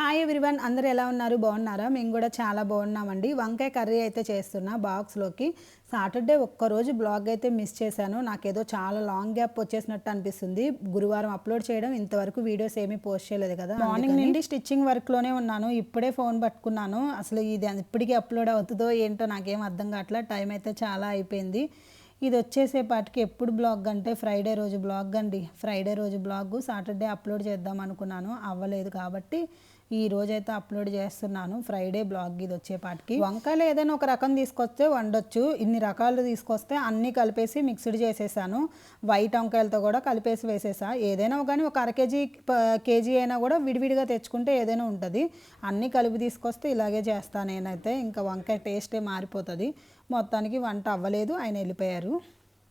Hi everyone, అందరూ ఎలా ఉన్నారు? బాగున్నారా? మేము కూడా చాలా బాగున్నామండి. వంకాయ కర్రీ అయితే చేస్తున్నా బాక్స్లోకి. సాటర్డే ఒక్కరోజు బ్లాగ్ అయితే మిస్ చేశాను. నాకేదో చాలా లాంగ్ గ్యాప్ వచ్చేసినట్టు అనిపిస్తుంది. గురువారం అప్లోడ్ చేయడం, ఇంతవరకు వీడియోస్ ఏమీ పోస్ట్ చేయలేదు కదా. మార్నింగ్ నుండి స్టిచ్చింగ్ వర్క్లోనే ఉన్నాను. ఇప్పుడే ఫోన్ పట్టుకున్నాను. అసలు ఇది ఇప్పటికీ అప్లోడ్ అవుతుందో ఏంటో నాకేం అర్థం కావట్లా. టైం అయితే చాలా అయిపోయింది. ఇది వచ్చేసేపాటికి ఎప్పుడు బ్లాగ్ అంటే ఫ్రైడే రోజు బ్లాగ్ అండి. ఫ్రైడే రోజు బ్లాగ్ సాటర్డే అప్లోడ్ చేద్దాం అనుకున్నాను, అవ్వలేదు. కాబట్టి ఈ రోజైతే అప్లోడ్ చేస్తున్నాను ఫ్రైడే బ్లాగ్. ఇది వచ్చేపాటికి వంకాయలు ఏదైనా ఒక రకం తీసుకొస్తే వండొచ్చు. ఇన్ని రకాలు తీసుకొస్తే అన్నీ కలిపేసి మిక్స్డ్ చేసేసాను. వైట్ వంకాయలతో కూడా కలిపేసి వేసేసా. ఏదైనా కానీ ఒక అర కేజీ అయినా కూడా విడివిడిగా తెచ్చుకుంటే ఏదైనా ఉంటుంది. అన్నీ కలిపి తీసుకొస్తే ఇలాగే చేస్తాను నేనైతే. ఇంకా వంకాయ టేస్టే మారిపోతుంది. మొత్తానికి వంట అవ్వలేదు, ఆయన వెళ్ళిపోయారు.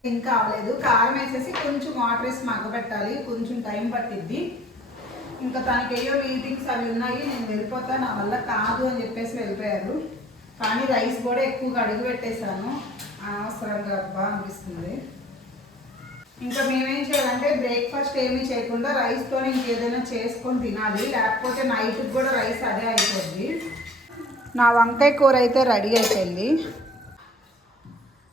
ఇంకా అవ్వలేదు. కారం వేసేసి కొంచెం వాటర్ వేసి మగ్గబెట్టాలి, కొంచెం టైం పట్టిద్ది. ఇంకా తనకి ఏయో మీటింగ్స్ అవి ఉన్నాయి, నేను వెళ్ళిపోతా, నా వల్ల కాదు అని చెప్పేసి వెళ్ళిపోయారు. కానీ రైస్ కూడా ఎక్కువగా అడుగు పెట్టేశాను, అనవసరంగా అబ్బా అనిపిస్తుంది. ఇంకా మేమేం చేయాలంటే బ్రేక్ఫాస్ట్ ఏమీ చేయకుండా రైస్తో ఇంకేదైనా చేసుకొని తినాలి, లేకపోతే నైట్కి కూడా రైస్ అదే అయిపోద్ది. నా వంకాయ కూర అయితే రెడీ అయిపోయింది.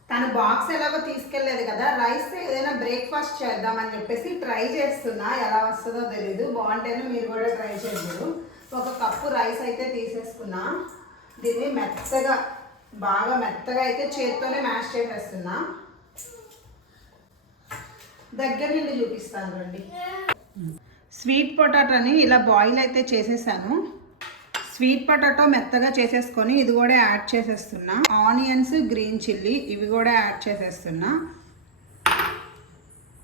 తను బాక్స్ ఎలాగో తీసుకెళ్ళలేదు కదా, రైస్ ఏదైనా బ్రేక్ఫాస్ట్ చేద్దామని చెప్పేసి ట్రై చేస్తున్నా. ఎలా వస్తుందో తెలీదు, బాగుంటేనే మీరు కూడా ట్రై చేద్దరు. ఒక కప్పు రైస్ అయితే తీసేసుకున్నా. దీన్ని మెత్తగా, బాగా మెత్తగా అయితే చేత్తోనే మ్యాష్ చేసేస్తున్నా. దగ్గర నుండి చూపిస్తాను రండి. స్వీట్ పొటాటోని ఇలా బాయిల్ అయితే చేసేసాను. స్వీట్ పొటాటో మెత్తగా చేసేసుకొని ఇది కూడా యాడ్ చేసేస్తున్నా. ఆనియన్స్, గ్రీన్ చిల్లీ ఇవి కూడా యాడ్ చేసేస్తున్నా.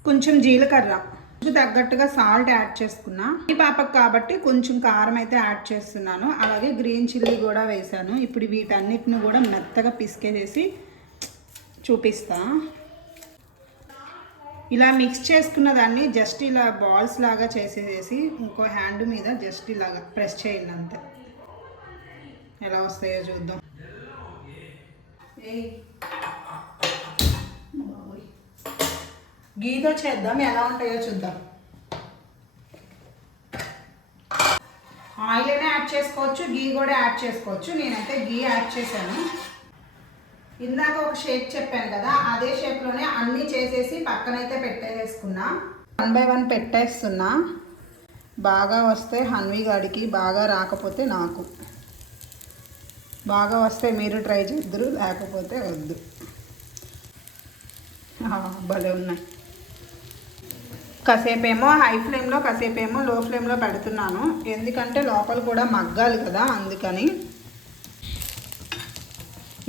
కొంచెం జీలకర్ర, కొంచెం తగ్గట్టుగా సాల్ట్ యాడ్ చేసుకున్నా. ఈ పాపకు కాబట్టి కొంచెం కారం అయితే యాడ్ చేస్తున్నాను. అలాగే గ్రీన్ చిల్లీ కూడా వేసాను. ఇప్పుడు వీటన్నిటిని కూడా మెత్తగా పిసికేసేసి చూపిస్తా. ఇలా మిక్స్ చేసుకున్న దాన్ని జస్ట్ ఇలా బాల్స్ లాగా చేసేసి ఇంకో హ్యాండ్ మీద జస్ట్ ఇలాగా ప్రెస్ చేయండి అంతే. ఎలా వస్తాయో చూద్దాం. గీతో చేద్దాం, ఎలా ఉంటాయో చూద్దాం. ఆయిల్ అయినా యాడ్ చేసుకోవచ్చు, గీ కూడా యాడ్ చేసుకోవచ్చు. నేనైతే గీ యాడ్ చేశాను. ఇందాక ఒక షేప్ చెప్పాను కదా, అదే షేప్లోనే అన్నీ చేసేసి పక్కనైతే పెట్టేసుకున్నా. 1 by 1 పెట్టేస్తున్నా. బాగా వస్తే హన్వి గాడికి, బాగా రాకపోతే నాకు. బాగా వస్తే మీరు ట్రై చేద్దరు, లేకపోతే వద్దు. భలే ఉన్నాయి. కాసేపేమో హై ఫ్లేమ్లో, కాసేపేమో లో ఫ్లేమ్లో పెడుతున్నాను. ఎందుకంటే లోపల కూడా మగ్గాలి కదా, అందుకని.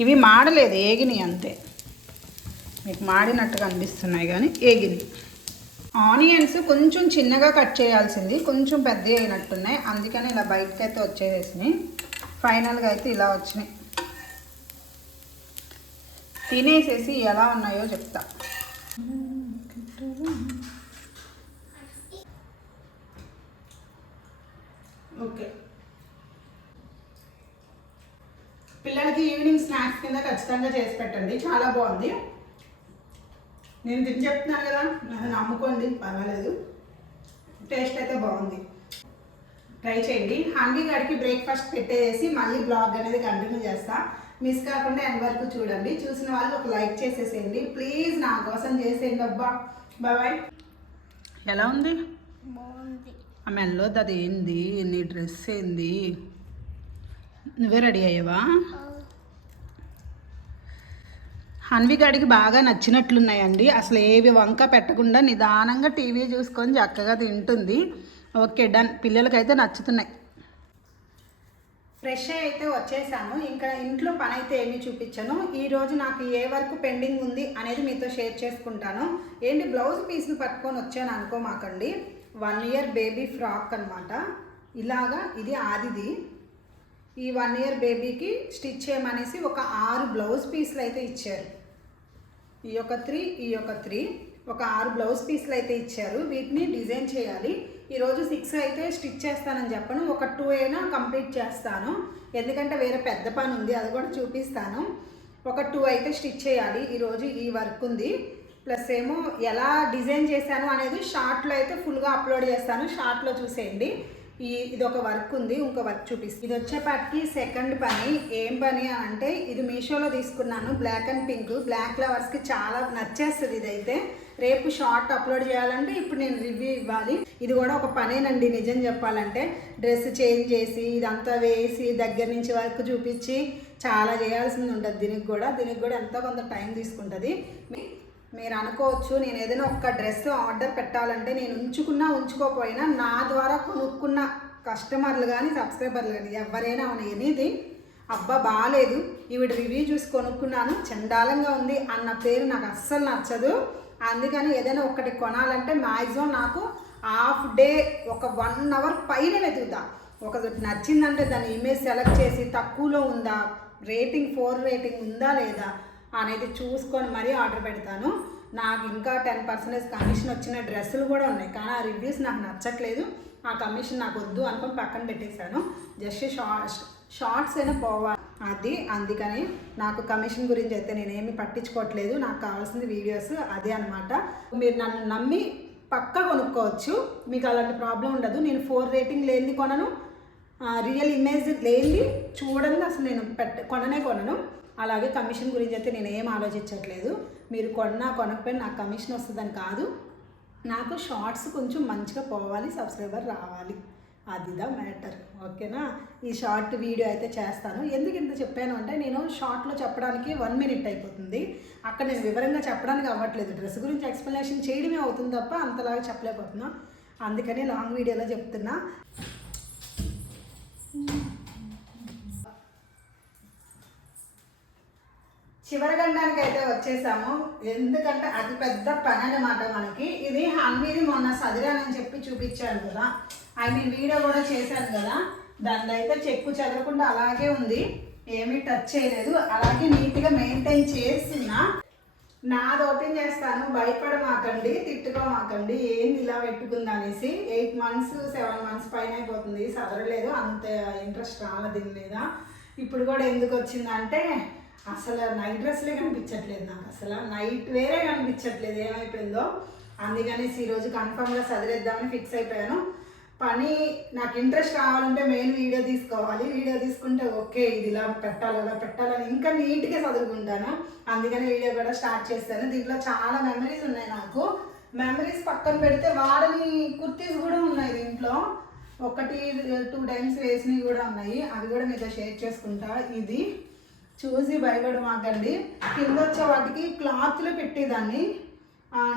ఇవి మాడలేదు, ఏగినాయి అంతే. మీకు మాడినట్టుగా అనిపిస్తున్నాయి కానీ ఏగినాయి. ఆనియన్స్ కొంచెం చిన్నగా కట్ చేయాల్సింది, కొంచెం పెద్ద అయినట్టున్నాయి, అందుకని ఇలా బయటకైతే వచ్చేసేసినాయి. ఫైనల్గా అయితే ఇలా వచ్చినాయి. తినేసేసి ఎలా ఉన్నాయో చెప్తా. ఓకే, పిల్లలకి ఈవినింగ్ స్నాక్స్ కింద ఖచ్చితంగా చేసి పెట్టండి, చాలా బాగుంది. నేను తిని చెప్తున్నాను కదా, నన్ను నమ్ముకోండి, పర్వాలేదు. టేస్ట్ అయితే బాగుంది, ట్రై చేయండి. హన్వి గారికి బ్రేక్ఫాస్ట్ పెట్టేసి మళ్ళీ బ్లాగ్ అనేది కంటిన్యూ చేస్తా. మిస్ కాకుండా ఎండ్ వరకు చూడండి. చూసిన వాళ్ళు ఒక లైక్ చేసేసేయండి ప్లీజ్, నా కోసం చేసేయండి అబ్బా. బాయ్. ఎలా ఉంది? ఆ మెల్లోది అది ఏంది? నీ డ్రెస్ ఏంది? నువ్వే రెడీ అయ్యావా? హన్వి గాడికి బాగా నచ్చినట్లున్నాయండి. అసలు ఏవి వంక పెట్టకుండా నిదానంగా టీవీ చూసుకొని చక్కగా తింటుంది. Okay, done. పిల్లలకైతే నచ్చుతున్నాయి. ఫ్రెష్ అయితే వచ్చేసాను. ఇంకా ఇంట్లో పని అయితే ఏమీ చూపించను. ఈరోజు నాకు ఏ వర్క్ పెండింగ్ ఉంది అనేది మీతో షేర్ చేసుకుంటాను. ఏంటి బ్లౌజ్ పీస్ని పట్టుకొని వచ్చాను అనుకోమాకండి. 1 year బేబీ ఫ్రాక్ అనమాట. ఇలాగా ఇది ఆదిది. ఈ 1 year బేబీకి స్టిచ్ చేయమనేసి ఒక 6 బ్లౌజ్ పీస్లు అయితే ఇచ్చారు. ఈ యొక్క 3, ఈ యొక్క 3, ఒక 6 బ్లౌజ్ పీస్లు అయితే ఇచ్చారు. వీటిని డిజైన్ చేయాలి. ఈరోజు 6 అయితే స్టిచ్ చేస్తానని చెప్పను, ఒక 2 అయినా కంప్లీట్ చేస్తాను. ఎందుకంటే వేరే పెద్ద పని ఉంది, అది కూడా చూపిస్తాను. ఒక 2 అయితే స్టిచ్ చేయాలి ఈరోజు. ఈ వర్క్ ఉంది. ప్లస్ ఏమో ఎలా డిజైన్ చేశాను అనేది షార్ట్లో అయితే ఫుల్గా అప్లోడ్ చేస్తాను, షార్ట్లో చూసేయండి. ఇది ఒక వర్క్ ఉంది, ఇంకో వర్క్ చూపిస్తుంది. ఇది వచ్చేపాటికి సెకండ్ పని. ఏం పని అంటే ఇది మీషోలో తీసుకున్నాను, బ్లాక్ అండ్ పింక్. బ్లాక్ ఫ్లవర్స్కి చాలా నచ్చేస్తుంది. ఇదైతే రేపు షార్ట్ అప్లోడ్ చేయాలంటే ఇప్పుడు నేను రివ్యూ ఇవ్వాలి. ఇది కూడా ఒక పనేనండి నిజం చెప్పాలంటే. డ్రెస్ చేంజ్ చేసి ఇదంతా వేసి దగ్గర నుంచి వర్క్ చూపించి చాలా చేయాల్సింది ఉంటుంది. దీనికి కూడా ఎంతో కొంత టైం తీసుకుంటుంది. మీరు అనుకోవచ్చు నేను ఏదైనా ఒక్క డ్రెస్ ఆర్డర్ పెట్టాలంటే నేను ఉంచుకోకపోయినా నా ద్వారా కొనుక్కున్న కస్టమర్లు కానీ సబ్స్క్రైబర్లు కానీ ఎవరైనా అనేది అబ్బా బాగాలేదు, ఈవిడ రివ్యూ చూసి కొనుక్కున్నాను, చండాలంగా ఉంది అన్న పేరు నాకు అస్సలు నచ్చదు. అందుకని ఏదైనా ఒకటి కొనాలంటే మ్యాక్సిమం నాకు హాఫ్ డే ఒక 1 అవర్ పైన వెతుకుతా. ఒక నచ్చిందంటే దాని ఇమేజ్ సెలెక్ట్ చేసి తక్కువలో ఉందా, రేటింగ్ 4 రేటింగ్ ఉందా లేదా అనేది చూసుకొని మరీ ఆర్డర్ పెడతాను. నాకు ఇంకా 10% కమిషన్ వచ్చిన డ్రెస్సులు కూడా ఉన్నాయి, కానీ ఆ రివ్యూస్ నాకు నచ్చట్లేదు. ఆ కమిషన్ నాకు వద్దు అనుకొని పక్కన పెట్టేశాను. జస్ట్ షార్ట్స్ అయినా పోవాలి అది. అందుకని నాకు కమిషన్ గురించి అయితే నేనేమి పట్టించుకోవట్లేదు. నాకు కావాల్సింది వీడియోస్ అదే అనమాట. మీరు నన్ను నమ్మి పక్కా కొనుక్కోవచ్చు, మీకు అలాంటి ప్రాబ్లం ఉండదు. నేను 4 రేటింగ్ లేనిది కొనను, రియల్ ఇమేజ్ లేనిది చూడండి అసలు నేను కొనను. అలాగే కమిషన్ గురించి అయితే నేను ఏం ఆలోచించట్లేదు. మీరు కొనకపోయినా నాకు కమిషన్ వస్తుందని కాదు, నాకు షార్ట్స్ కొంచెం మంచిగా పోవాలి, సబ్స్క్రైబర్ రావాలి, అదిదా మ్యాటర్. ఓకేనా? ఈ షార్ట్ వీడియో అయితే చేస్తాను. ఎందుకు ఇంత చెప్పాను అంటే నేను షార్ట్లో చెప్పడానికి 1 మినిట్ అయిపోతుంది, అక్కడ నేను వివరంగా చెప్పడానికి అవ్వట్లేదు. డ్రెస్ గురించి ఎక్స్ప్లెనేషన్ చేయడమే అవుతుంది తప్ప అంతలాగా చెప్పలేకపోతున్నా. అందుకని లాంగ్ వీడియోలో చెప్తున్నా. చివరి గండానికి అయితే వచ్చేసాము. ఎందుకంటే అది పెద్ద పని అన్నమాట మనకి. ఇది హన్నీది మొన్న సదిరానని చెప్పి చూపించాను కదా, వీడియో కూడా చేశాను కదా, దాన్ని అయితే చెక్కు చెదరకుండా అలాగే ఉంది, ఏమీ టచ్ చేయలేదు. అలాగే నీట్గా మెయింటైన్ చేస్తున్నా. నాది ఓపెన్ చేస్తాను, భయపడమాకండి, తిట్టుకోమాకండి, ఏంది ఇలా పెట్టుకుంది అనేసి. 8 మంత్స్ 7 మంత్స్ పైన అయిపోతుంది, సదరలేదు, అంత ఇంట్రెస్ట్ రాలేదు దీని మీద. ఇప్పుడు కూడా ఎందుకు వచ్చిందంటే అసలు నైట్ డ్రెస్లే కనిపించట్లేదు నాకు, అసలు నైట్ వేరే కనిపించట్లేదు, ఏమైపోయిందో. అందుకని ఈరోజు కన్ఫామ్గా సదిరేద్దామని ఫిక్స్ అయిపోయాను. పని నాకు ఇంట్రెస్ట్ రావాలంటే మెయిన్ వీడియో తీసుకోవాలి. వీడియో తీసుకుంటే ఓకే ఇది ఇలా పెట్టాలి అలా పెట్టాలని ఇంకా నీట్గా చదువుకుంటాను. అందుకని వీడియో కూడా స్టార్ట్ చేస్తాను. దీంట్లో చాలా మెమరీస్ ఉన్నాయి నాకు. మెమరీస్ పక్కన పెడితే వాడని కుర్తీస్ కూడా ఉన్నాయి దీంట్లో. 1-2 టైమ్స్ వేసినవి కూడా ఉన్నాయి, అవి కూడా మీతో షేర్ చేసుకుంటా. ఇది చూసి భయపడమాకండి. కింద వచ్చే వాటికి క్లాత్లు పెట్టేదాన్ని,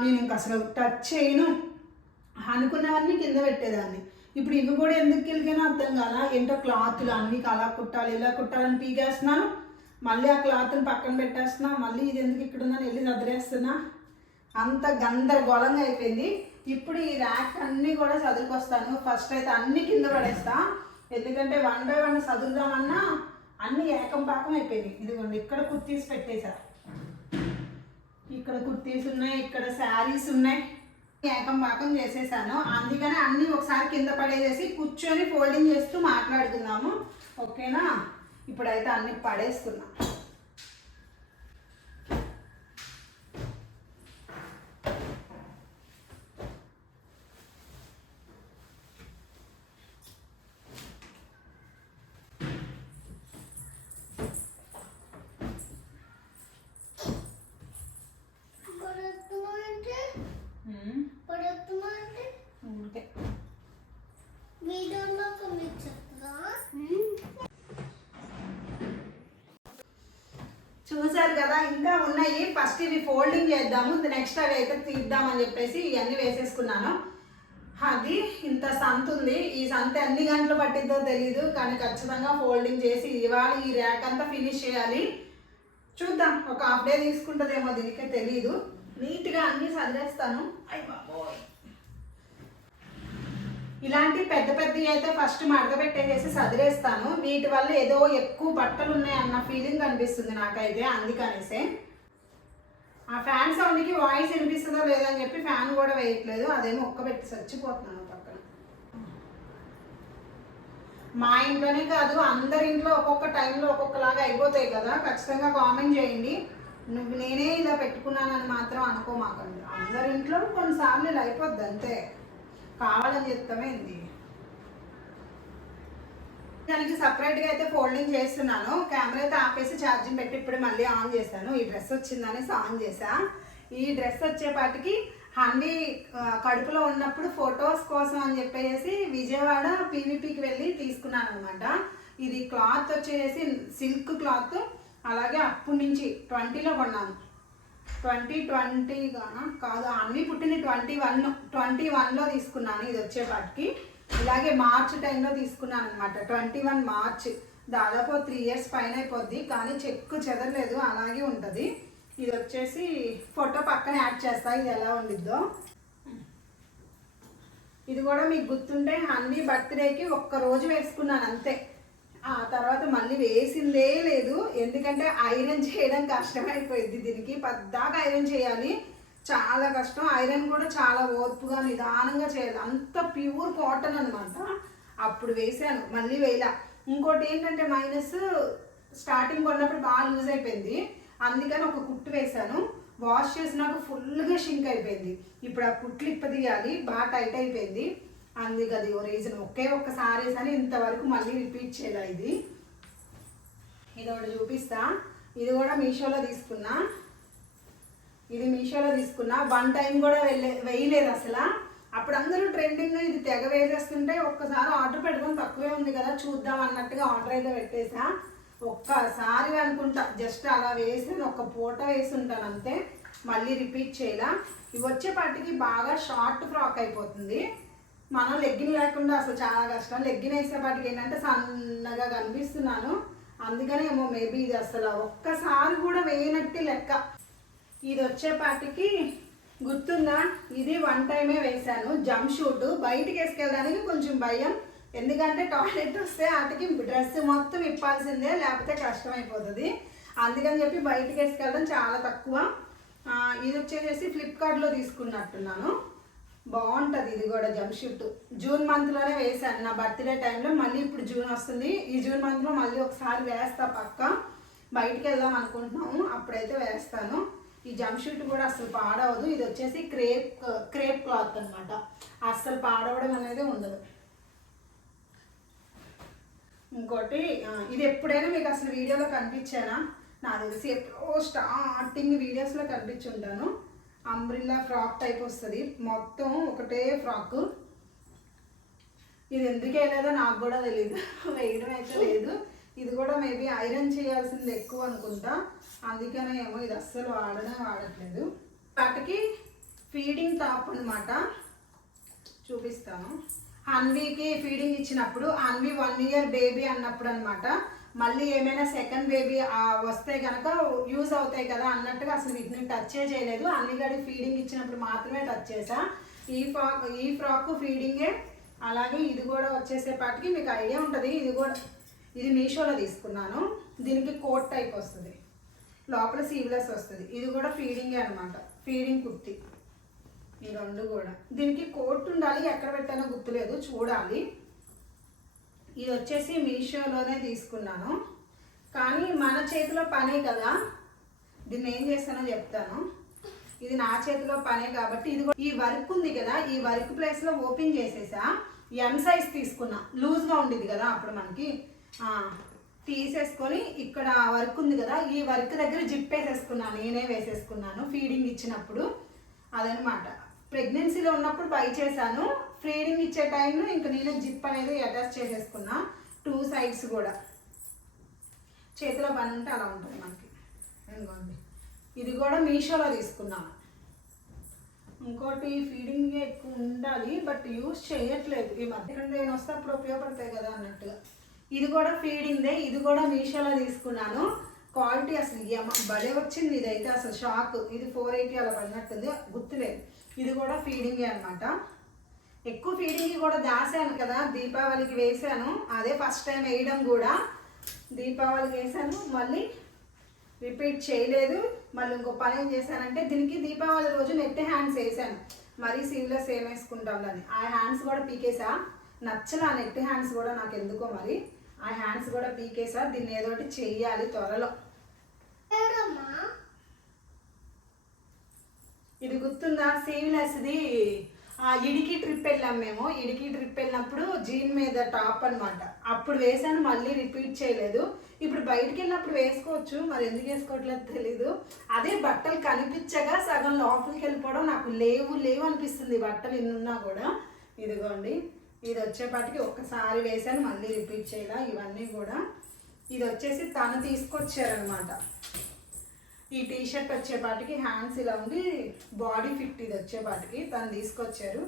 నేను ఇంకా అసలు టచ్ చేయను అనుకున్నవన్నీ కింద పెట్టేదాన్ని. ఇప్పుడు ఇవి కూడా ఎందుకు కిలికైనా అర్థం కాదా, ఏంటో క్లాత్లు అన్నీ అలా కుట్టాలి ఇలా కుట్టాలని పీకేస్తున్నాను, మళ్ళీ ఆ క్లాత్ని పక్కన పెట్టేస్తున్నా, మళ్ళీ ఇది ఎందుకు ఇక్కడ ఉందని వెళ్ళి చదిరేస్తున్నా. అంత గందరగోళంగా అయిపోయింది. ఇప్పుడు ఈ ర్యాక్ అన్నీ కూడా చదువుకొస్తాను. ఫస్ట్ అయితే అన్నీ కింద పడేస్తా, ఎందుకంటే 1 బై 1 చదువుదామన్నా అన్నీ ఏకం పాకం అయిపోయినాయి. ఇదిగోండి ఇక్కడ కుర్తీస్ పెట్టేశా, ఇక్కడ కుర్తీస్ ఉన్నాయి, ఇక్కడ శారీస్ ఉన్నాయి, ఏకం పాకం చేసేసాను. అందుకని అన్నీ ఒకసారి కింద పడేసేసి కూర్చొని ఫోల్డింగ్ చేస్తూ మాట్లాడుకుందాము. ఓకేనా? ఇప్పుడైతే అన్నీ పడేస్తున్నా. చూసారు కదా, ఇంకా ఉన్నాయి. ఫస్ట్ ఇవి ఫోల్డింగ్ చేద్దాము, నెక్స్ట్ అవి అయితే తీద్దామని చెప్పేసి ఇవన్నీ వేసేసుకున్నాను. అది ఇంత సంత ఉంది, ఈ సంత ఎన్ని గంటలు పట్టిద్దో తెలీదు, కానీ ఖచ్చితంగా ఫోల్డింగ్ చేసి ఇవాళ ఈ ర్యాక్ అంతా ఫినిష్ చేయాలి. చూద్దాం, ఒక హాఫ్ డే తీసుకుంటుందేమో, దీనికే తెలీదు. నీట్గా అన్నీ సదిరేస్తాను. అయ్య బాబోయ్, ఇలాంటి పెద్ద పెద్దవి అయితే ఫస్ట్ మడతపెట్టేసి సదిరేస్తాను. వీటి వల్ల ఏదో ఎక్కువ బట్టలు ఉన్నాయి అన్న ఫీలింగ్ అనిపిస్తుంది నాకైతే. అందుకనేసే ఆ ఫ్యాన్ సౌండ్కి వాయిస్ వినిపిస్తుందో లేదని చెప్పి ఫ్యాన్ కూడా వేయట్లేదు, అదేమో ఒక్కబెట్టి చచ్చిపోతున్నాను పక్కన. మా ఇంట్లోనే కాదు అందరి ఇంట్లో ఒక్కొక్క టైంలో ఒక్కొక్కలాగా అయిపోతాయి కదా. ఖచ్చితంగా కామెంట్ చేయండి. నేనే ఇలా పెట్టుకున్నానని మాత్రం అనుకోమాకండి. అందరి ఇంట్లో కొన్నిసార్లు ఇలా అయిపోద్ది, అంతే. కావాలని చెప్తామేంది. దానికి సపరేట్గా అయితే ఫోల్డింగ్ చేస్తున్నాను. కెమెరా అయితే ఆపేసి ఛార్జింగ్ పెట్టి ఇప్పుడు మళ్ళీ ఆన్ చేశాను. ఈ డ్రెస్ వచ్చిందని ఆన్ చేశా. ఈ డ్రెస్ వచ్చేపాటికి హండి కడుపులో ఉన్నప్పుడు ఫొటోస్ కోసం అని చెప్పేసి విజయవాడ పీవీపీకి వెళ్ళి తీసుకున్నాను అనమాట. ఇది క్లాత్ వచ్చేసి సిల్క్ క్లాత్. అలాగే అప్పటి నుంచి 20లో కొన్నాను. 2020 కాదు, అన్నీ పుట్టింది 21లో తీసుకున్నాను. ఇది వచ్చేపాటికి ఇలాగే మార్చ్ టైంలో తీసుకున్నాను అనమాట. 21 మార్చ్, దాదాపు 3 ఇయర్స్ పైన అయిపోద్ది. కానీ చెక్కు చెదరలేదు, అలాగే ఉంటుంది. ఇది వచ్చేసి ఫోటో పక్కన యాడ్ చేస్తా, ఇది ఎలా ఉండిద్దో. ఇది కూడా మీకు గుర్తుంటే హన్నీ బర్త్డేకి ఒక్కరోజు వేసుకున్నాను అంతే. ఆ తర్వాత మళ్ళీ వేసిందే లేదు. ఎందుకంటే ఐరన్ చేయడం కష్టమైపోయింది. దీనికి పద్దాకా ఐరన్ చేయాలి, చాలా కష్టం. ఐరన్ కూడా చాలా ఓర్పుగా నిదానంగా చేయాలి. అంత ప్యూర్ కాటన్ అనమాట. అప్పుడు వేసాను, మళ్ళీ వేయలా. ఇంకోటి ఏంటంటే మైనస్, స్టార్టింగ్ కొన్నప్పుడు బాగా లూజ్ అయిపోయింది. అందుకని ఒక కుట్టు వేసాను. వాష్ చేసినాక ఫుల్గా షింక్ అయిపోయింది. ఇప్పుడు ఆ కుట్లు ఇప్పదీయాలి, బాగా టైట్ అయిపోయింది. అందుకది ఓ రీజన్. ఒక్కసారి వేసాను, ఇంతవరకు మళ్ళీ రిపీట్ చేయాలి. ఇది ఒకటి చూపిస్తా. ఇది కూడా మీషోలో తీసుకున్నా. ఇది మీషోలో తీసుకున్నా. 1 టైం కూడా వేయలేదు అసలు. అప్పుడు అందరూ ట్రెండింగ్ ఇది తెగ వేసేస్తుంటే ఒక్కసారి ఆర్డర్ పెట్టుకొని తక్కువే ఉంది కదా చూద్దాం అన్నట్టుగా ఆర్డర్ అయితే పెట్టేసా. ఒక్కసారి అనుకుంటా జస్ట్ అలా వేసి ఒక పూట వేసి ఉంటాను అంతే, మళ్ళీ రిపీట్ చేయాల. ఇవి వచ్చేపాటికి బాగా షార్ట్ ఫ్రాక్ అయిపోతుంది. మనం లెగ్గిన్ లేకుండా అసలు చాలా కష్టం. లెగ్గిన్ వేసేపాటికి ఏంటంటే సన్నగా కనిపిస్తున్నాను. అందుకనే ఏమో మేబీ ఇది అసలు ఒక్కసారి కూడా వేయనట్టు లెక్క. ఇది వచ్చేపాటికి గుర్తుందా, ఇది 1 టైమే వేసాను. జంప్ షూట్ బయటికి వేసుకెళ్ళడానికి కొంచెం భయం. ఎందుకంటే టాయిలెట్ వస్తే వాటికి డ్రెస్ మొత్తం ఇప్పాల్సిందే, లేకపోతే కష్టమైపోతుంది. అందుకని చెప్పి బయటికి వేసుకెళ్ళడం చాలా తక్కువ. ఇది వచ్చేసి ఫ్లిప్కార్ట్లో తీసుకున్నట్టున్నాను. బాగుంటుంది ఇది కూడా జంప్ షూట్. జూన్ మంత్లోనే వేసాను నా బర్త్డే టైంలో. మళ్ళీ ఇప్పుడు జూన్ వస్తుంది, ఈ జూన్ మంత్లో మళ్ళీ ఒకసారి వేస్తా పక్క. బయటికి వెళ్దాం అనుకుంటున్నాము, అప్పుడైతే వేస్తాను. ఈ జంప్ షూట్ కూడా అస్సలు పాడవదు. ఇది వచ్చేసి క్రేప్ క్లాత్ అనమాట. అస్సలు పాడవడం అనేది ఉండదు. ఇంకోటి, ఇది ఎప్పుడైనా మీకు అసలు వీడియోలో కనిపించానా? నాకు తెలిసి ఎప్పుడో స్టార్టింగ్ వీడియోస్లో కనిపించుంటాను. అంబ్రిల్లా ఫ్రాక్ టైప్ వస్తుంది, మొత్తం ఒకటే ఫ్రాక్. ఇది ఎందుకు వేయలేదో నాకు కూడా తెలీదు, వేయడం అయితే లేదు. ఇది కూడా మేబీ ఐరన్ చేయాల్సింది ఎక్కువ అనుకుంటా, అందుకనే ఏమో ఇది అస్సలు వాడట్లేదు. వాటికి ఫీడింగ్ టాప్ అనమాట, చూపిస్తాను. అన్వీకి ఫీడింగ్ ఇచ్చినప్పుడు, అన్వీ 1 ఇయర్ బేబీ అన్నప్పుడు అనమాట. మళ్ళీ ఏమైనా సెకండ్ బేబీ వస్తే కనుక యూజ్ అవుతాయి కదా అన్నట్టుగా అసలు వీటిని టచ్ చేయలేదు. అన్వీ గడి ఫీడింగ్ ఇచ్చినప్పుడు మాత్రమే టచ్ చేసా. ఈ ఫ్రాక్ ఫీడింగే. అలాగే ఇది కూడా వచ్చేసేపాటికి మీకు ఐడియా ఉంటుంది. ఇది మీషోలో తీసుకున్నాను. దీనికి కోట్ టైప్ వస్తుంది, లోపల సీవ్లెస్ వస్తుంది. ఇది కూడా ఫీడింగే అనమాట, ఫీడింగ్ కుర్తి. ఈ 2 కూడా దీనికి కోట్ ఉండాలి, ఎక్కడ పెట్టానో గుర్తులేదు, చూడాలి. ఇది వచ్చేసి మీషోలోనే తీసుకున్నాను. కానీ మన చేతిలో పనే కదా, దీన్ని ఏం చేస్తానో చెప్తాను. ఇది నా చేతిలో పనే కాబట్టి ఈ వర్క్ ఉంది కదా, ఈ వర్క్ ప్లేస్లో ఓపెన్ చేసేసా. ఎం సైజ్ తీసుకున్నా, లూజ్గా ఉండేది కదా అప్పుడు మనకి. తీసేసుకొని ఇక్కడ వర్క్ ఉంది కదా, ఈ వర్క్ దగ్గర జిప్ వేసేసుకున్నాను, నేనే వేసేసుకున్నాను ఫీడింగ్ ఇచ్చినప్పుడు. అదనమాట. ప్రెగ్నెన్సీలో ఉన్నప్పుడు బై చేశాను, ఫీడింగ్ ఇచ్చే టైంలో ఇంకా నేనే జిప్ అనేది అటాచ్ చేసేసుకున్నా. 2 సైడ్స్ కూడా. చేతిలో పని ఉంటే అలా ఉంటుంది మనకి. ఎందుకండి ఇది కూడా మీషోలో తీసుకున్నాను. ఇంకోటి ఫీడింగ్ ఎక్కువ ఉండాలి, బట్ యూజ్ చేయట్లేదు ఈ మధ్య. నేను వస్తే అప్పుడు ఉపయోగపడతాయి కదా అన్నట్టుగా. ఇది కూడా ఫీడింగ్దే, ఇది కూడా మీషోలో తీసుకున్నాను. క్వాలిటీ అసలు భలే వచ్చింది. ఇదైతే అసలు షాక్. ఇది 480 అలా పడినట్టుంది, గుర్తులేదు. ఇది కూడా ఫీడింగే అనమాట. ఎక్కువ ఫీడింగ్ కూడా దాసాను కదా, దీపావళికి వేసాను. అదే ఫస్ట్ టైం వేయడం కూడా. దీపావళికి వేసాను, మళ్ళీ రిపీట్ చేయలేదు. మళ్ళీ ఇంకో పని ఏం చేశానంటే, దీనికి దీపావళి రోజు నెట్ హ్యాండ్స్ వేసాను. మరీ సీవ్లెస్ ఏం వేసుకుంటాం. ఆ హ్యాండ్స్ కూడా పీకేసా. నచ్చలా ఆ నెట్ హ్యాండ్స్ కూడా నాకు ఎందుకో మరి. ఆ హ్యాండ్స్ కూడా పీకేసా. దీన్ని ఏదోటి చెయ్యాలి త్వరలో. ఇది గుర్తుందా, సీవ్లెస్ది ఇడికి ట్రిప్ వెళ్ళాం మేము. ఇడికి ట్రిప్ వెళ్ళినప్పుడు జీన్ మీద టాప్ అనమాట. అప్పుడు వేసాను, మళ్ళీ రిపీట్ చేయలేదు. ఇప్పుడు బయటికి వెళ్ళినప్పుడు వేసుకోవచ్చు, మరి ఎందుకు వేసుకోవట్లేదు తెలీదు. అదే బట్టలు కనిపించగా సగం లోపలికి వెళ్ళిపోవడం, నాకు లేవు అనిపిస్తుంది బట్టలు ఇన్నున్నా కూడా. ఇదిగోండి, ఇది వచ్చేపాటికి ఒక్కసారి వేసాను, మళ్ళీ రిపీట్ చేయాల. ఇవన్నీ కూడా ఇది వచ్చేసి తను తీసుకొచ్చారనమాట. ఈ టీషర్ట్ వచ్చేపాటికి హ్యాండ్స్ ఇలా ఉండి బాడీ ఫిట్ ఇది వచ్చేపాటికి తను తీసుకొచ్చారు.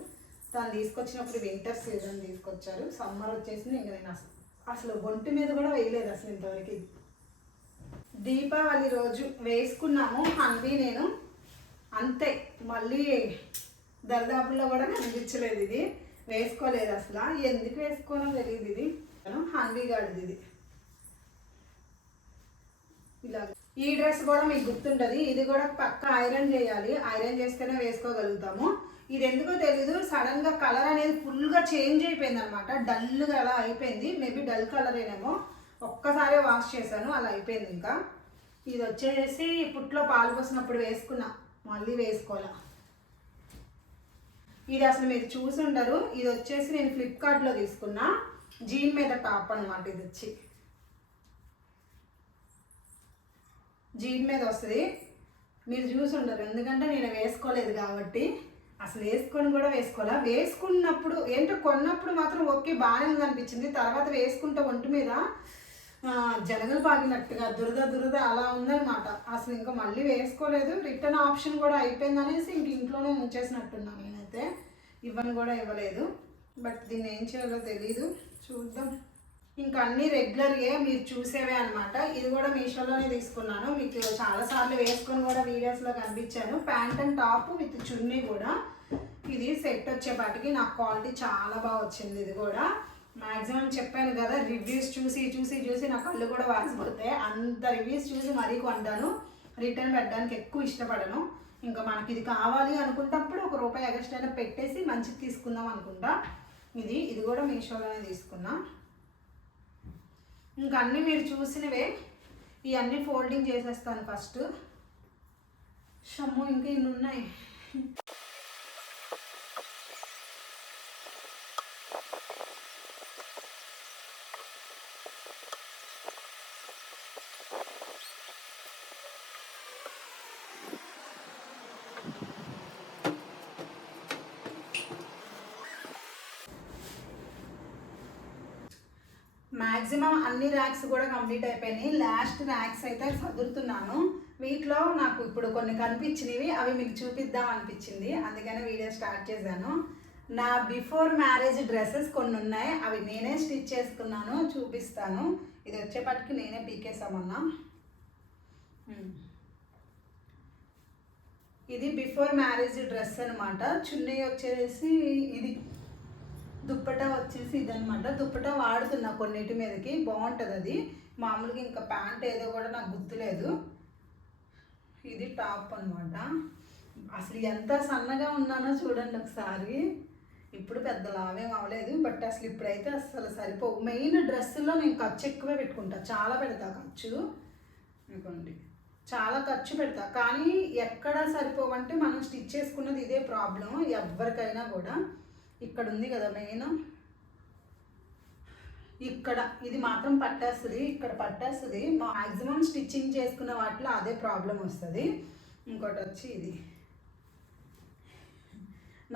తను తీసుకొచ్చినప్పుడు వింటర్ సీజన్ తీసుకొచ్చారు. సమ్మర్ వచ్చేసింది, ఇంకా నేను అసలు ఒంటి మీద కూడా వేయలేదు అసలు ఇంతవరకు. దీపావళి రోజు వేసుకున్నాము హన్వి నేను, అంతే. మళ్ళీ దర్దాపుల్లో కూడా కనిపించలేదు. ఇది వేసుకోలేదు అసలు, ఎందుకు వేసుకోనో తెలియదు. ఇది హన్వి గాడిది. ఇది ఇలా. ఈ డ్రెస్ కూడా మీకు గుర్తుంటుంది, ఇది కూడా పక్క ఐరన్ చేయాలి. ఐరన్ చేస్తేనే వేసుకోగలుగుతాము. ఇది ఎందుకో తెలీదు, సడన్గా కలర్ అనేది ఫుల్గా చేంజ్ అయిపోయింది అనమాట. డల్గా అలా అయిపోయింది. మేబీ డల్ కలర్ ఏనేమో, ఒక్కసారే వాష్ చేశాను, అలా అయిపోయింది. ఇంకా ఇది వచ్చేసి పుట్లో పాలు పోసినప్పుడు వేసుకున్నా, మళ్ళీ వేసుకోవాలా. ఇది అసలు మీరు చూసి ఉండరు. ఇది వచ్చేసి నేను ఫ్లిప్కార్ట్లో తీసుకున్నా జీన్ మీద టాప్ అనమాట. ఇది వచ్చి జీన్ మీద వస్తుంది, మీరు చూసి ఉండరు ఎందుకంటే నేను వేసుకోలేదు కాబట్టి. అసలు వేసుకొని కూడా వేసుకోవాలా. వేసుకున్నప్పుడు ఏంటో కొన్నప్పుడు మాత్రం ఓకే బాగానే ఉంది అనిపించింది. తర్వాత వేసుకుంటే ఒంటి మీద జలగలు పాగినట్టుగా దురద అలా ఉందన్నమాట. అసలు ఇంకా మళ్ళీ వేసుకోలేదు. రిటర్న్ ఆప్షన్ కూడా అయిపోయింది అనేసి ఇంక ఇంట్లోనే ఉంచేసినట్టున్నాను నేనైతే. ఇవ్వని కూడా ఇవ్వలేదు. బట్ దీన్ని ఏం చేయాలో తెలీదు, చూద్దాం. ఇంకా అన్నీ రెగ్యులర్గా మీరు చూసేవే అనమాట. ఇది కూడా మీషోలోనే తీసుకున్నాను. మీకు చాలాసార్లు వేసుకొని కూడా వీడియోస్లో కనిపించాను. ప్యాంట్ అండ్ టాప్ విత్ చున్నీ కూడా. ఇది సెట్ వచ్చేపాటికి నాకు క్వాలిటీ చాలా బాగా వచ్చింది. ఇది కూడా మ్యాక్సిమం చెప్పాను కదా, రివ్యూస్ చూసి నా కళ్ళు కూడా వాసిపోతాయి. అంత రివ్యూస్ చూసి మరీ కొంటాను. రిటర్న్ పెట్టడానికి ఎక్కువ ఇష్టపడను. ఇంకా మనకి ఇది కావాలి అనుకుంటప్పుడు ₹1 ఎక్స్ట్రా అయినా పెట్టేసి మంచిది తీసుకుందాం అనుకుంటా. ఇది కూడా మీషోలోనే తీసుకున్నా. ఇంకా అన్నీ మీరు చూసినవే. ఇవన్నీ ఫోల్డింగ్ చేసేస్తాను ఫస్ట్. షమ్మో ఇంకా ఇన్ని ఉన్నాయి. మ్యాక్సిమం అన్ని ర్యాక్స్ కూడా కంప్లీట్ అయిపోయినాయి. లాస్ట్ ర్యాక్స్ అయితే సదురుతున్నాను. వీటిలో నాకు ఇప్పుడు కొన్ని కనిపించినవి, అవి మీకు చూపిద్దాం అనిపించింది, అందుకనే వీడియో స్టార్ట్ చేశాను. నా బిఫోర్ మ్యారేజ్ డ్రెస్సెస్ కొన్ని ఉన్నాయి, అవి నేనే స్టిచ్ చేసుకున్నాను, చూపిస్తాను. ఇది వచ్చేపటికి నేనే పీకేసామన్నా. ఇది బిఫోర్ మ్యారేజ్ డ్రెస్ అనమాట. చున్నీ వచ్చేసి ఇది, దుప్పటా వచ్చేసి ఇదనమాట. దుప్పటా వాడుతున్నా కొన్నిటి మీదకి, బాగుంటుంది అది. మామూలుగా ఇంకా ప్యాంట్ ఏదో కూడా నాకు గుర్తులేదు. ఇది టాప్ అనమాట. అసలు ఎంత సన్నగా ఉన్నానో చూడండి ఒకసారి. ఇప్పుడు పెద్ద లావేం అవ్వలేదు, బట్ అసలు ఇప్పుడైతే అసలు సరిపోవు. మెయిన్ డ్రెస్సుల్లో నేను ఖర్చు ఎక్కువే పెట్టుకుంటా, చాలా పెడతా ఖర్చు. అనుకోండి చాలా ఖర్చు పెడతా, కానీ ఎక్కడ సరిపోవంటే మనం స్టిచ్ చేసుకున్నది ఇదే ప్రాబ్లం ఎవరికైనా కూడా. ఇక్కడ ఉంది కదా మెయిన్, ఇక్కడ ఇది మాత్రం పట్టేస్తుంది, ఇక్కడ పట్టేస్తుంది. మ్యాక్సిమం స్టిచ్చింగ్ చేసుకున్న వాటిలో అదే ప్రాబ్లం వస్తుంది. ఇంకోటి వచ్చి ఇది,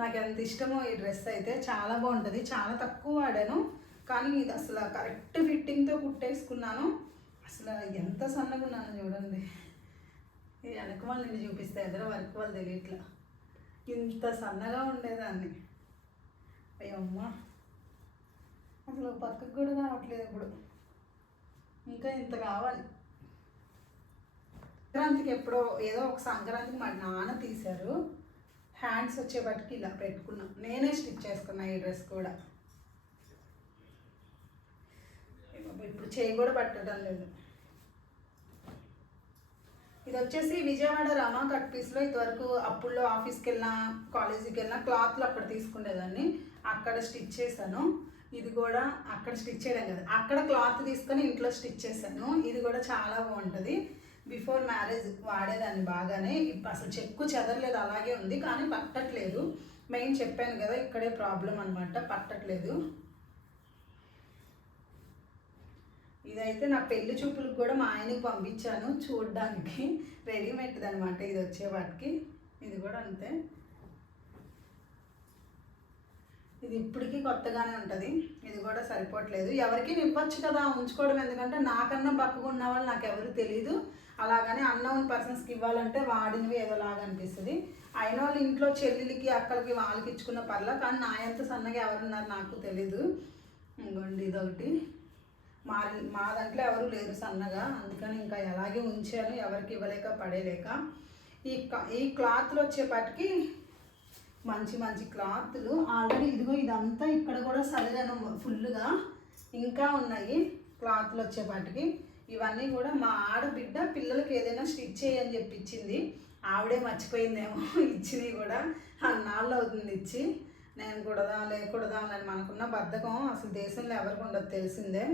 నాకు ఎంత ఇష్టమో ఈ డ్రెస్ అయితే, చాలా బాగుంటుంది. చాలా తక్కువ వాడాను, కానీ ఇది అసలు కరెక్ట్ ఫిట్టింగ్తో కుట్టేసుకున్నాను. అసలు ఎంత సన్నగా ఉన్నాను చూడండి. ఇది వెనక వాళ్ళు నిన్ను చూపిస్తే ఎదురు వరకు వాళ్ళు తెలియట్లా, ఇంత సన్నగా ఉండేదాన్ని. అయ్యమ్మ, అసలు పక్కకు కూడా రావట్లేదు ఇప్పుడు. ఇంకా ఇంత కావాలి. సంక్రాంతికి ఎప్పుడో ఏదో ఒక సంక్రాంతికి మా నాన్న తీశారు. హ్యాండ్స్ వచ్చేపటికి ఇలా పెట్టుకున్నా, నేనే స్టిచ్ చేసుకున్నా ఈ డ్రెస్ కూడా. ఇప్పుడు చేయి కూడా పట్టడం లేదు. ఇది వచ్చేసి విజయవాడ రమా కట్ పీస్లో ఇదివరకు అప్పుల్లో ఆఫీస్కి వెళ్ళినా కాలేజీకి వెళ్ళినా క్లాత్లు అక్కడ తీసుకునేదాన్ని, అక్కడ స్టిచ్ చేశాను. ఇది కూడా అక్కడ స్టిచ్ చేయడం కదా, అక్కడ క్లాత్ తీసుకొని ఇంట్లో స్టిచ్ చేశాను. ఇది కూడా చాలా బాగుంటుంది. బిఫోర్ మ్యారేజ్ వాడేదాన్ని బాగానే, ఇప్పుడు అసలు చెక్కు చెదరలేదు, అలాగే ఉంది, కానీ పట్టట్లేదు. మెయిన్ చెప్పాను కదా, ఇక్కడే ప్రాబ్లం అనమాట, పట్టట్లేదు. ఇదైతే నా పెళ్లి చూపులకు కూడా మా ఆయనకి పంపించాను చూడడానికి, రెడీమేడ్ అనమాట ఇది వచ్చేవాటికి. ఇది కూడా అంతే, ఇది ఇప్పటికీ కొత్తగానే ఉంటుంది. ఇది కూడా సరిపోవట్లేదు. ఎవరికి ఇవ్వచ్చు కదా ఉంచుకోవడం, ఎందుకంటే నాకన్నా బక్కగా ఉన్న వాళ్ళు నాకు ఎవరు తెలీదు. అలాగని అన్నోన్ పర్సన్స్కి ఇవ్వాలంటే వాడినవి ఏదోలాగా అనిపిస్తుంది. అయిన వాళ్ళు ఇంట్లో చెల్లికి అక్కలకి వాళ్ళకి ఇచ్చుకున్న పర్లా, కానీ నా ఎంత సన్నగా ఎవరున్నారు నాకు తెలీదు. ఇంకోండి ఇదొకటి, మా దాంట్లో ఎవరు లేరు సన్నగా, అందుకని ఇంకా ఎలాగే ఉంచాను, ఎవరికి ఇవ్వలేక పడేలేక. ఈ క్లాత్లు వచ్చేపాటికి మంచి మంచి క్లాత్లు ఆల్రెడీ ఇదిగో ఇదంతా ఇక్కడ కూడా సరిగాను ఫుల్గా ఇంకా ఉన్నాయి క్లాత్లు వచ్చేపాటికి. ఇవన్నీ కూడా మా ఆడబిడ్డ పిల్లలకి ఏదైనా స్టిచ్ చేయని చెప్పి ఇచ్చింది. ఆవిడే మర్చిపోయిందేమో ఇచ్చినవి కూడా, అన్నాళ్ళు అవుతుంది ఇచ్చి. నేను కుడదాం అని మనకున్న బద్ధకం అసలు దేశంలో ఎవరికి ఉండదు తెలిసిందే.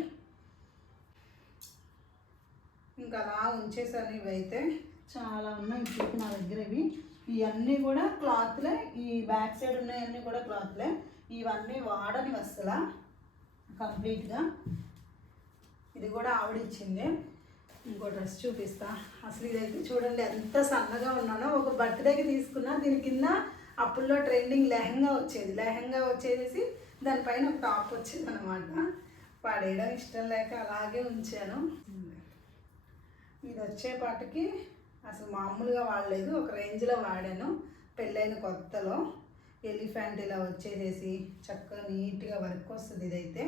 ఇంకా అలా ఉంచేసాను. ఇవైతే చాలా ఉన్నాయి ఇప్పుడు నా దగ్గర. ఇవన్నీ కూడా క్లాత్లే, ఈ బ్యాక్ సైడ్ ఉన్నాయన్నీ కూడా క్లాత్లే. ఇవన్నీ వాడని అసలు కంప్లీట్గా. ఇది కూడా ఆవిడిచ్చింది. ఇంకో డ్రెస్ చూపిస్తా. అసలు ఇదైతే చూడండి ఎంత సన్నగా ఉన్నానో. ఒక బర్త్డేకి తీసుకున్నా, దీని కింద అప్పుల్లో ట్రెండింగ్ లెహంగా వచ్చేసి దానిపైన ఒక టాప్ వచ్చేది అనమాట. పడేయడం ఇష్టం లేక అలాగే ఉంచాను. ఇది వచ్చేపాటికి అసలు మామూలుగా వాడలేదు, ఒక రేంజ్లో వాడాను. పెళ్ళైన కొత్తలో ఎలిఫెంట్ ఇలా వచ్చేసేసి చక్కగా నీట్గా వర్క్ వస్తుంది. ఇదైతే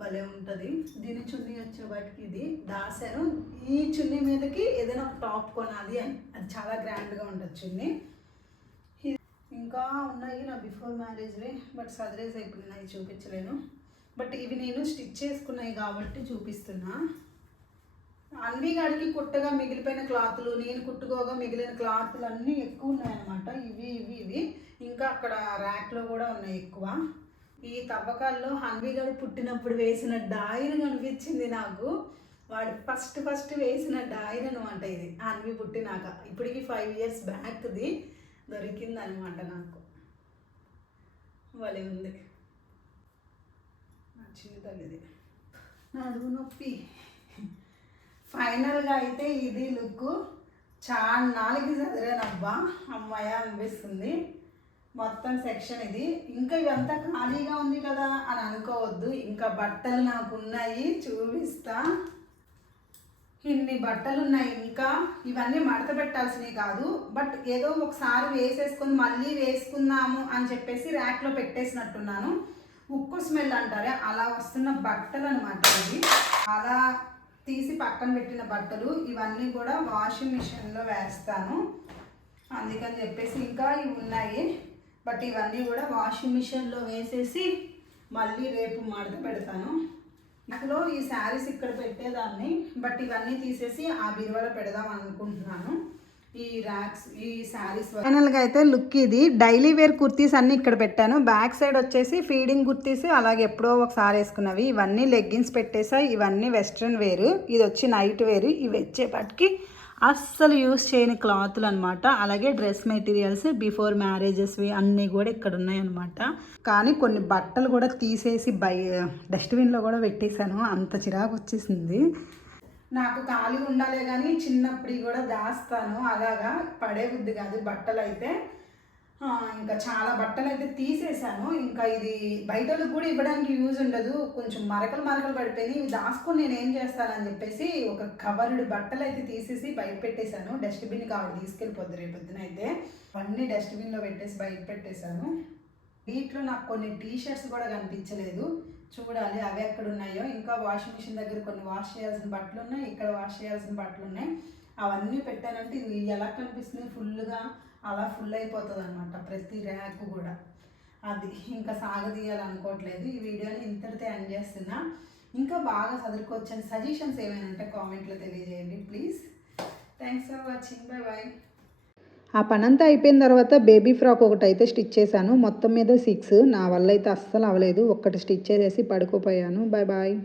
భలే ఉంటుంది. దీని చున్నీ వచ్చేవాటికి ఇది దాసాను. ఈ చున్నీ మీదకి ఏదైనా ఒక టాప్ కొనాలి అని, అది చాలా గ్రాండ్గా ఉంటుంది చున్నీ. ఇంకా ఉన్నాయి నా బిఫోర్ మ్యారేజ్వే, బట్ సదరేజ్ అయిపోయినాయి, చూపించలేను. బట్ ఇవి నేను స్టిచ్ చేసుకున్నాయి కాబట్టి చూపిస్తున్నా. అన్వీగాడికి కుట్టగా మిగిలిపోయిన క్లాతులు, నేను కుట్టుకోగా మిగిలిన క్లాతులు అన్నీ ఎక్కువ ఉన్నాయన్నమాట. ఇవి ఇంకా అక్కడ ర్యాక్లో కూడా ఉన్నాయి ఎక్కువ. ఈ తవ్వకాల్లో అన్వీగాడు పుట్టినప్పుడు వేసిన డాయిర్ కనిపించింది నాకు. వాడు ఫస్ట్ వేసిన డాయిర్ అనమాట ఇది. అన్వి పుట్టినాక ఇప్పటికి 5 years బ్యాక్ది దొరికింది అనమాట నాకు. భలే ఉంది. నా చిన్నది నడుము నొప్పి. ఫైనల్గా అయితే ఇది లుక్. చాలా నాలుగు చదివానబ్బా అమ్మాయ అనిపిస్తుంది. మొత్తం సెక్షన్ ఇది. ఇంకా ఇవంతా ఖాళీగా ఉంది కదా అని అనుకోవద్దు, ఇంకా బట్టలు నాకు ఉన్నాయి, చూపిస్తా. ఇన్ని బట్టలు ఉన్నాయి ఇంకా. ఇవన్నీ మడత పెట్టాల్సినవి కాదు, బట్ ఏదో ఒకసారి వేసేసుకొని మళ్ళీ వేసుకుందాము అని చెప్పేసి ర్యాక్లో పెట్టేసినట్టున్నాను. ఉక్కు స్మెల్ అంటారే అలా వస్తున్న బట్టలు అనమాట ఇవి. అలా తీసి పక్కన పెట్టిన బట్టలు. ఇవన్నీ కూడా వాషింగ్ మిషన్లో వేస్తాను, అందుకని చెప్పేసి ఇంకా ఇవి ఉన్నాయి. బట్ ఇవన్నీ కూడా వాషింగ్ మిషన్లో వేసేసి మళ్ళీ రేపు మడత పెడతాను. ఇందులో ఈ శారీస్ ఇక్కడ పెట్టేదాన్ని, బట్ ఇవన్నీ తీసేసి ఆ బీరువాలో పెడదాం అనుకుంటున్నాను. ఈ ర్యాక్స్, ఈ శారీస్. ఫైనల్గా అయితే లుక్ ఇది. డైలీ వేర్ కుర్తీస్ అన్నీ ఇక్కడ పెట్టాను. బ్యాక్ సైడ్ వచ్చేసి ఫీడింగ్ కుర్తీస్, అలాగే ఎప్పుడో ఒకసారి వేసుకున్నవి. ఇవన్నీ లెగ్గిన్స్ పెట్టేసా. ఇవన్నీ వెస్ట్రన్ వేరు, ఇది వచ్చి నైట్ వేరు. ఇవి వచ్చేపటికి అస్సలు యూస్ చేయని క్లాతులు అనమాట. అలాగే డ్రెస్ మెటీరియల్స్ బిఫోర్ మ్యారేజెస్వి అన్నీ కూడా ఇక్కడ ఉన్నాయన్నమాట. కానీ కొన్ని బట్టలు కూడా తీసేసి డస్ట్బిన్లో కూడా పెట్టేశాను, అంత చిరాకు వచ్చేసింది. నాకు ఖాళీ ఉండాలే కానీ చిన్నప్పుడు కూడా దాస్తాను, అలాగా పడే బుద్ధి కాదు బట్టలు అయితే. ఇంకా చాలా బట్టలు అయితే తీసేసాను. ఇంకా ఇది బయట వాళ్ళకి కూడా ఇవ్వడానికి యూజ్ ఉండదు, కొంచెం మరకలు పడిపోయినాయి. ఇవి దాచుకొని నేను ఏం చేస్తానని చెప్పేసి ఒక కవర్డ్ బట్టలు అయితే తీసేసి బయట పెట్టేశాను. డస్ట్బిన్కి ఆవిడ తీసుకెళ్ళిపోద్ది రేపొద్దున అయితే. అన్నీ డస్ట్బిన్లో పెట్టేసి బయట పెట్టేశాను. వీటిలో నాకు కొన్ని టీషర్ట్స్ కూడా కనిపించలేదు, చూడాలి అవి ఎక్కడ ఉన్నాయో. ఇంకా వాషింగ్ మిషన్ దగ్గర కొన్ని వాష్ చేయాల్సిన బట్టలు ఉన్నాయి, ఇక్కడ వాష్ చేయాల్సిన బట్టలు ఉన్నాయి. అవన్నీ పెట్టానంటే ఇది ఎలా కనిపిస్తుంది, ఫుల్గా అలా ఫుల్ అయిపోతుంది అనమాట ప్రతి ర్యాక్ కూడా. అది ఇంకా సాగదీయాలనుకోవట్లేదు. ఈ వీడియోని ఇంతటితో ఎండ్ చేస్తున్నా. ఇంకా బాగా చదువుకోవచ్చని సజెషన్స్ ఏమైనా ఉంటే కామెంట్లో తెలియజేయండి please. Thanks for watching. Bye bye. ఆ పనంతా అయిపోయిన తర్వాత బేబీ ఫ్రాక్ ఒకటి అయితే స్టిచ్ చేశాను. మొత్తం మీద 6. నా వల్ల అయితే అస్సలు అవ్వలేదు. ఒక్కటి స్టిచ్ చేసేసి పడుకోపోయాను. Bye bye.